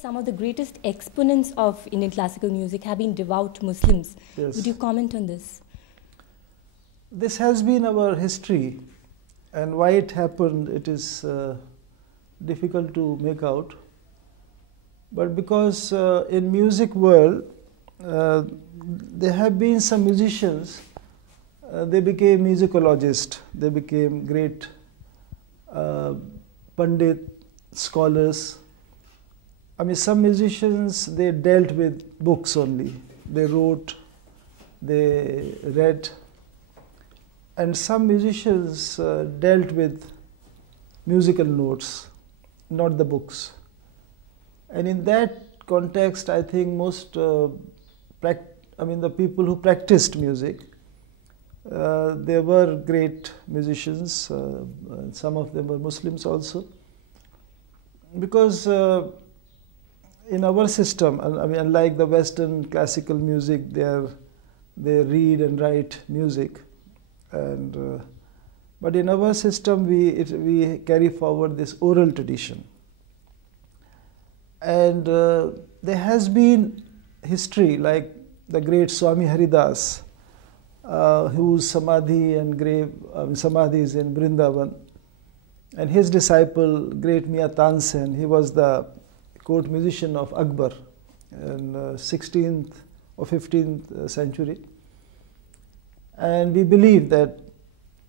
some of the greatest exponents of Indian classical music have been devout Muslims. Yes. Would you comment on this? This has been our history, and why it happened, it is difficult to make out. But because in music world, there have been some musicians, they became musicologists, they became great pandit, scholars. I mean, some musicians, they dealt with books only. They wrote, they read. And some musicians dealt with musical notes, not the books. And in that context, I think most, the people who practiced music, they were great musicians. Some of them were Muslims also. Because in our system, I mean, unlike the Western classical music, they read and write music. And but in our system, we carry forward this oral tradition. And there has been history, like the great Swami Haridas, whose samadhi and grave samadhi is in Vrindavan, and his disciple, great Mian Tansen, he was the court musician of Akbar in 16th or 15th century. And we believe that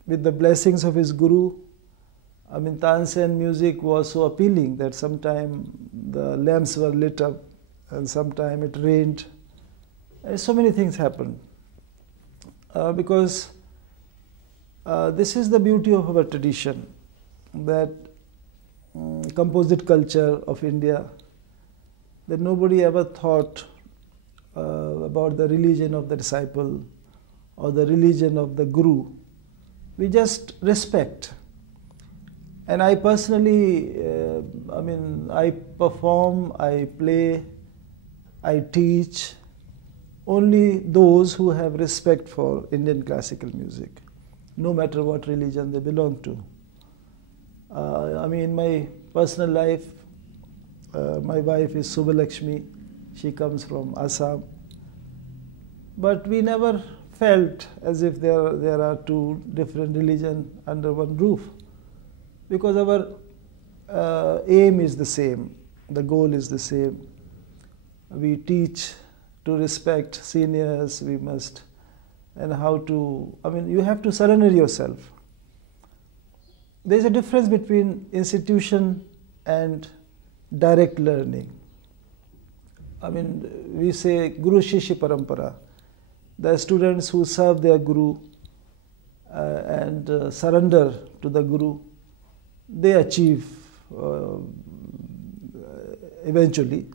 with the blessings of his guru, I mean, Tansen music was so appealing that sometime the lamps were lit up and sometime it rained. And so many things happened. Because this is the beauty of our tradition, that composite culture of India, that nobody ever thought about the religion of the disciple or the religion of the guru. We just respect. And I personally, I perform, I play, I teach only those who have respect for Indian classical music, no matter what religion they belong to. In my personal life, my wife is Subbalakshmi, she comes from Assam. But we never felt as if there are two different religions under one roof, because our aim is the same, the goal is the same. We teach to respect seniors, we must, and how to, you have to surrender yourself. There is a difference between institution and direct learning. We say Guru Shishya Parampara. The students who serve their guru and surrender to the guru, they achieve eventually.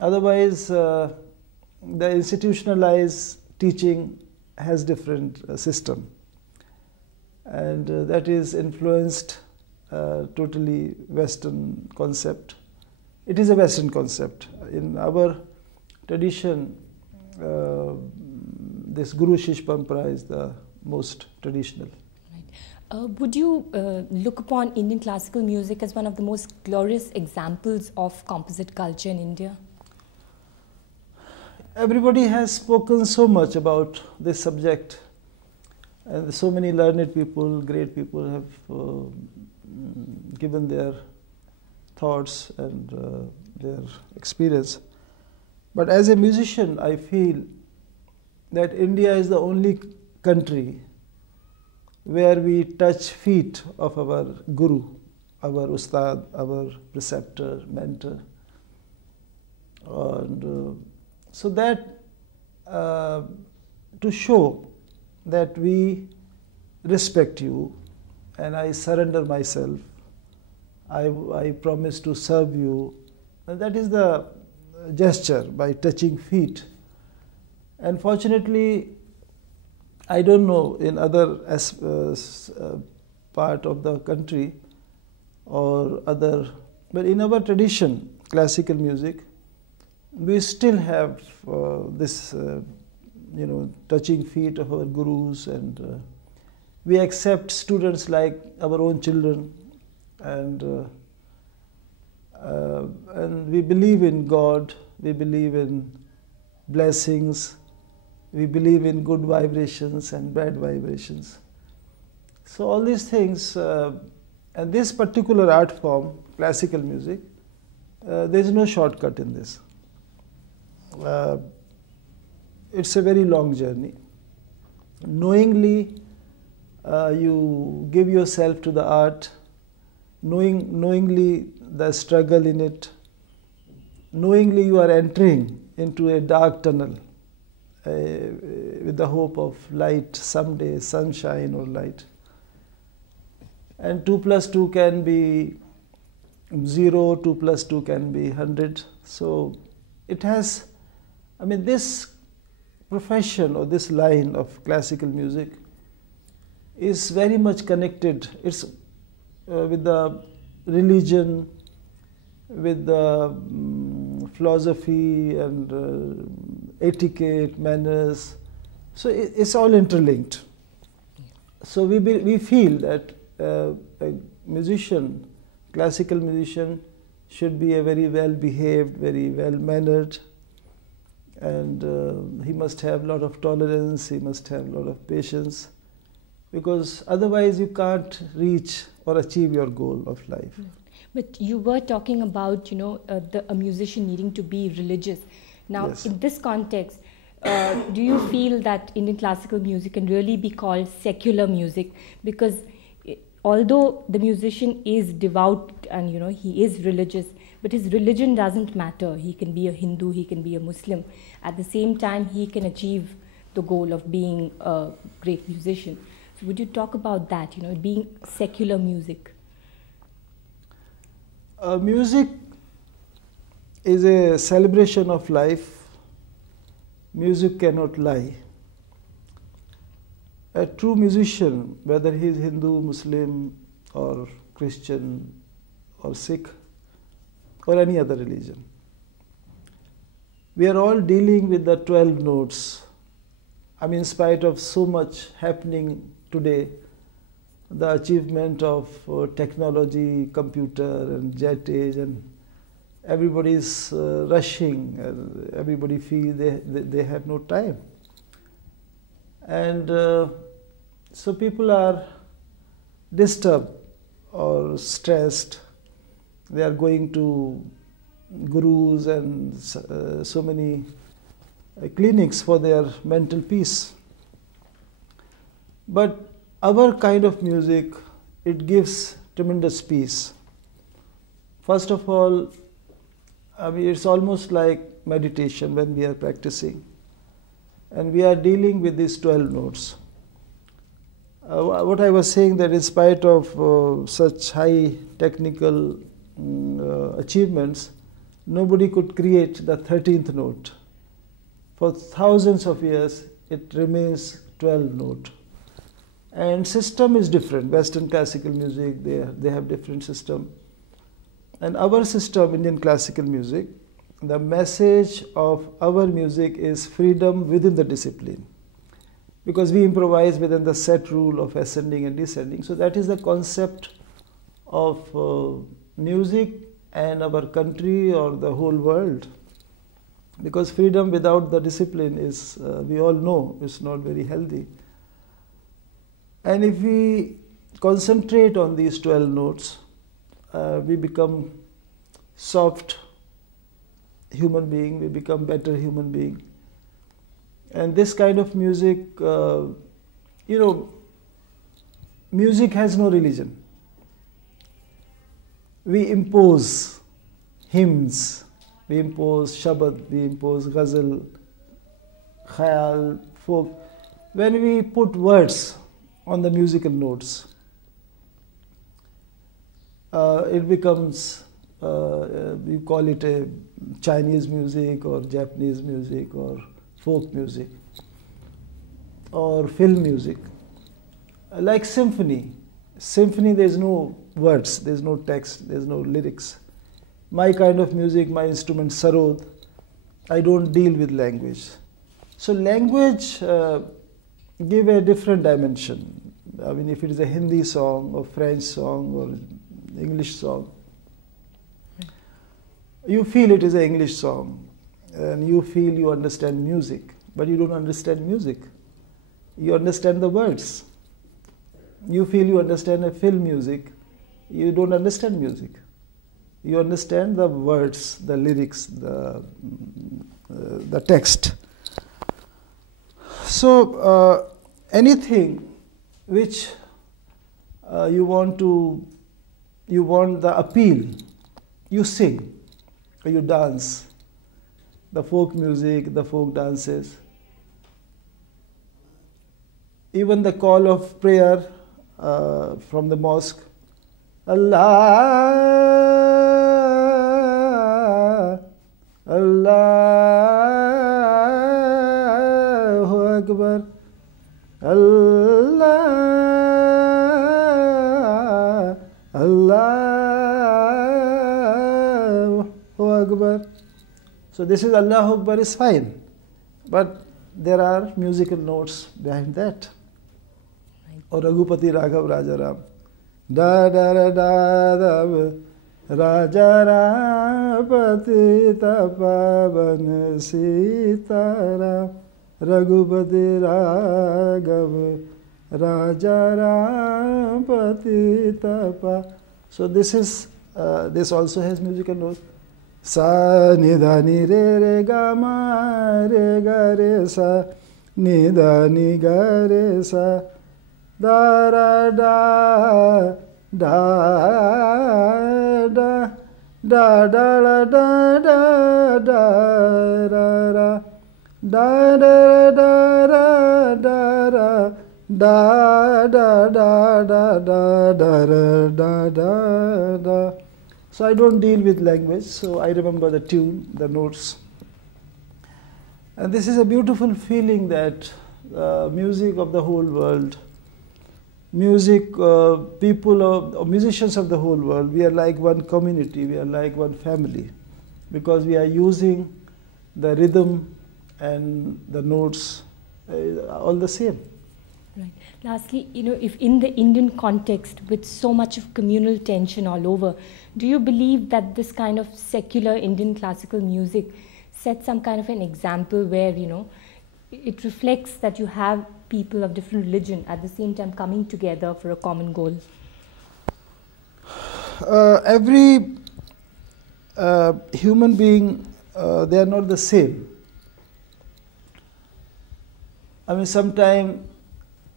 Otherwise, the institutionalized teaching has different system, and that is influenced totally Western concept. It is a Western concept. In our tradition, this Guru Shish Parampara is the most traditional. Right. Would you look upon Indian classical music as one of the most glorious examples of composite culture in India? Everybody has spoken so much about this subject, and so many learned people, great people have given their thoughts and their experience. But as a musician, I feel that India is the only country where we touch feet of our guru, our Ustad, our preceptor, mentor. And so that to show that we respect you and I surrender myself, I promise to serve you, and that is the gesture by touching feet. And fortunately, I don't know in other part of the country or other, but in our tradition, classical music, we still have this, touching feet of our gurus, and we accept students like our own children, and And we believe in God, we believe in blessings, we believe in good vibrations and bad vibrations. So all these things, and this particular art form, classical music, there is no shortcut in this. It's a very long journey. Knowingly, you give yourself to the art, knowingly the struggle in it, knowingly you are entering into a dark tunnel with the hope of light someday, sunshine or light. And 2 plus 2 can be 0, 2 plus 2 can be 100. So it has, I mean, this profession or this line of classical music is very much connected. It's with the religion, with the philosophy and etiquette, manners. So it's all interlinked. So we feel that a musician, classical musician, should be a very well behaved, very well mannered, and he must have a lot of tolerance, he must have a lot of patience, because otherwise you can't reach or achieve your goal of life. But you were talking about, a musician needing to be religious. Now, Yes. in this context, do you feel that Indian classical music can really be called secular music? Because although the musician is devout and he is religious, but his religion doesn't matter. He can be a Hindu, he can be a Muslim. At the same time, he can achieve the goal of being a great musician. So would you talk about that, being secular music? Music is a celebration of life. Music cannot lie. A true musician, whether he is Hindu, Muslim, or Christian, or Sikh, or any other religion, we are all dealing with the 12 notes. I mean, in spite of so much happening today, the achievement of technology, computer and jet age, and everybody is rushing, everybody feels they have no time. And so people are disturbed or stressed. They are going to gurus and so many clinics for their mental peace. But our kind of music, it gives tremendous peace. First of all, I mean, it's almost like meditation when we are practicing. And we are dealing with these 12 notes. What I was saying, that in spite of such high technical achievements, nobody could create the 13th note. For thousands of years, it remains 12 note. And system is different. Western classical music, they have different system. And our system, Indian classical music, the message of our music is freedom within the discipline. Because we improvise within the set rule of ascending and descending. So that is the concept of music and our country or the whole world. Because freedom without the discipline is, we all know, is not very healthy. And if we concentrate on these 12 notes, we become soft human being, we become better human being. And this kind of music, music has no religion. We impose hymns, we impose shabad, we impose ghazal, khayal, folk. When we put words on the musical notes, it becomes, you call it a Chinese music or Japanese music or folk music or film music. Like symphony. Symphony, there is no words, there is no text, there is no lyrics. My kind of music, my instrument sarod, I don't deal with language. So language give a different dimension. I mean, if it is a Hindi song or French song or English song. You feel it is an English song, and you feel you understand music, but you don't understand music. You understand the words. You feel you understand a film music, you don't understand music. You understand the words, the lyrics, the text. So anything which you want the appeal, you sing or you dance. The folk music, the folk dances. Even the call of prayer from the mosque, Allah, Allahu Akbar, Allah, Allahu Akbar. So this is Allahu Akbar is fine, but there are musical notes behind that. Or Raghupati Raghav Rajaram. Da da da da da Rajaram Patita Pavan Sitaram Raghupati Raghav Rajaram Patita Pa. So this is this also has musical notes. Sa ni da ni re re ga ma re ga re sa ni da ni ga re sa da ra da da da da da la da da da ra ra da da da da da da da da da da da da da. So I don't deal with language, so I remember the tune, the notes. And this is a beautiful feeling that music of the whole world, music, people, or musicians of the whole world, we are like one community, we are like one family, because we are using the rhythm and the notes all the same. Right. Lastly, if in the Indian context with so much of communal tension all over, do you believe that this kind of secular Indian classical music sets some kind of an example where, it reflects that you have people of different religion at the same time coming together for a common goal? Every human being, they are not the same. I mean, sometimes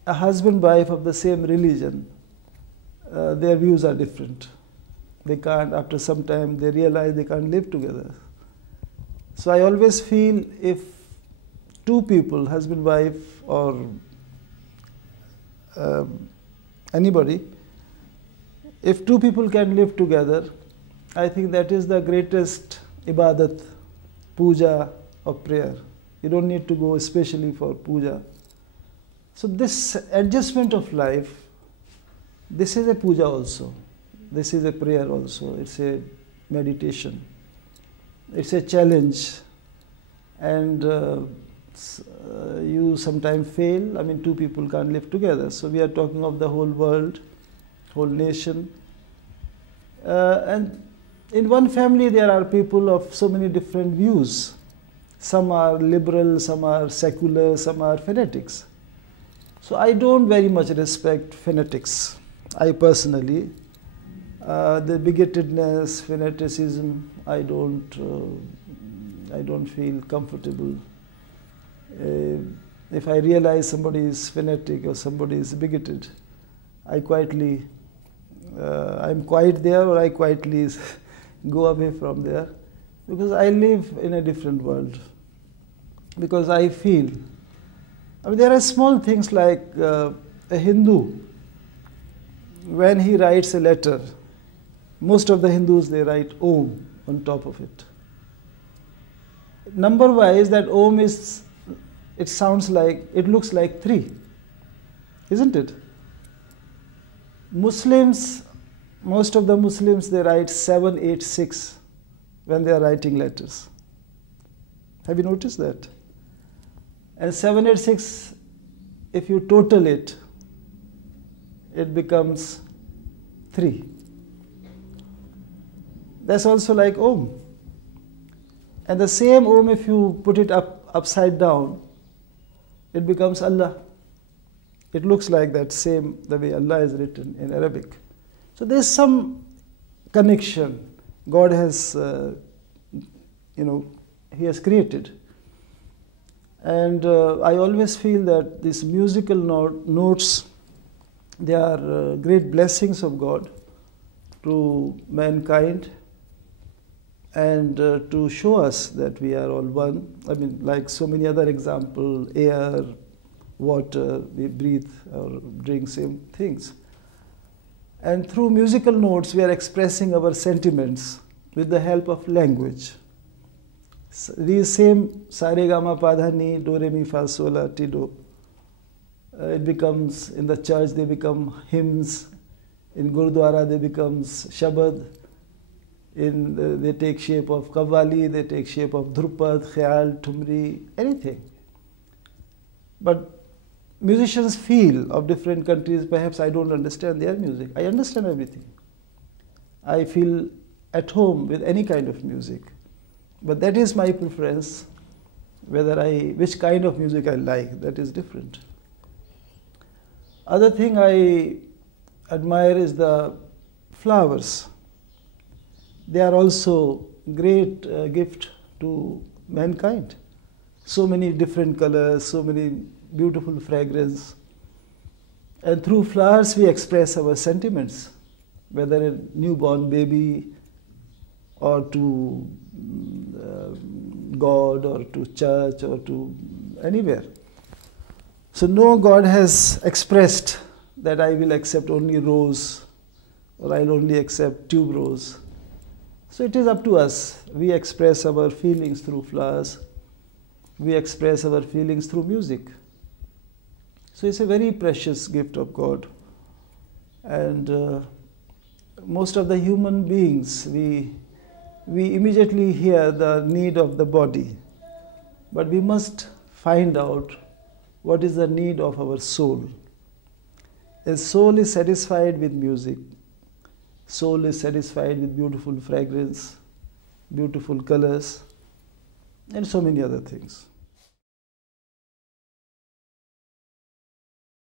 a husband-wife of the same religion, their views are different. They can't, after some time, they realize they can't live together. So I always feel if two people, husband-wife or anybody, if two people can live together, I think that is the greatest ibadat, puja or prayer. You don't need to go especially for puja. So this adjustment of life, this is a puja also. This is a prayer also. It's a meditation. It's a challenge. And you sometimes fail. I mean, two people can't live together. So we are talking of the whole world, whole nation. And in one family there are people of so many different views. Some are liberal, some are secular, some are fanatics. So I don't very much respect fanatics. I personally, the bigotedness, fanaticism, I don't feel comfortable. If I realize somebody is fanatic or somebody is bigoted, I quietly, I'm quiet there, or I quietly go away from there, because I live in a different world. Because I feel, I mean, there are small things like a Hindu, when he writes a letter, most of the Hindus, they write Om on top of it. Number-wise, that Om is, it sounds like, it looks like 3, isn't it? Muslims, most of the Muslims, they write 786 when they are writing letters. Have you noticed that? And 786, if you total it, it becomes 3. That's also like Om. And the same Om, if you put it upside down, it becomes Allah. It looks like that same, the way Allah is written in Arabic. So there's some connection God has, He has created. And I always feel that these musical notes, they are great blessings of God to mankind, and to show us that we are all one. I mean, like so many other examples, air, water, we breathe or drink same things. And through musical notes, we are expressing our sentiments with the help of language. These same sa re ga ma pa dha ni, do re mi fa sol la ti do. It becomes, in the church they become hymns, in Gurdwara they becomes Shabad, they take shape of Qawwali, they take shape of Drupad, Khayal, Thumri, anything. But musicians feel of different countries, perhaps I don't understand their music. I understand everything. I feel at home with any kind of music. But that is my preference, which kind of music I like, that is different. Other thing I admire is the flowers. They are also great gift to mankind. So many different colors, so many beautiful fragrance. And through flowers we express our sentiments, whether a newborn baby or to God or to church or to anywhere. So no God has expressed that I will accept only rose or I'll only accept tuberose. So it is up to us. We express our feelings through flowers. We express our feelings through music. So it's a very precious gift of God. And most of the human beings, we immediately hear the need of the body. But we must find out what is the need of our soul. The soul is satisfied with music. Soul is satisfied with beautiful fragrance, beautiful colors, and so many other things.